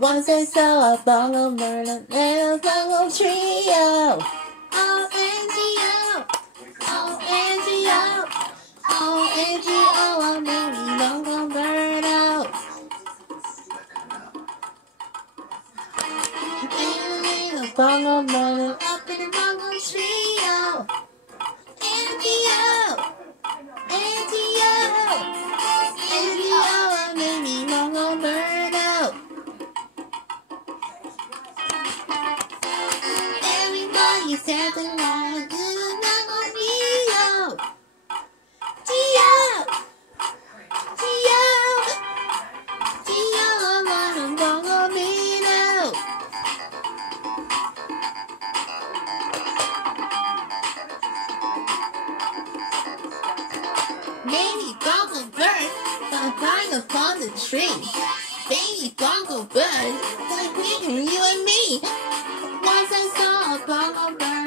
Once I saw a bongo bird and a bongo trio. O-N-G-O, O-N-G-O, O-N-G-O, a baby bongo bird out. And a bongo bird up in a bongo trio. N-G-O, N-G-O, N-G-O, a baby bongo bird out. Everybody's dancing like a bongo trio. Trio, trio, trio, I want a bongo beat out. Baby bongo bird, gonna climb up on the tree. Baby bongo bird, gonna cling you and me. Once I saw a bongo bird.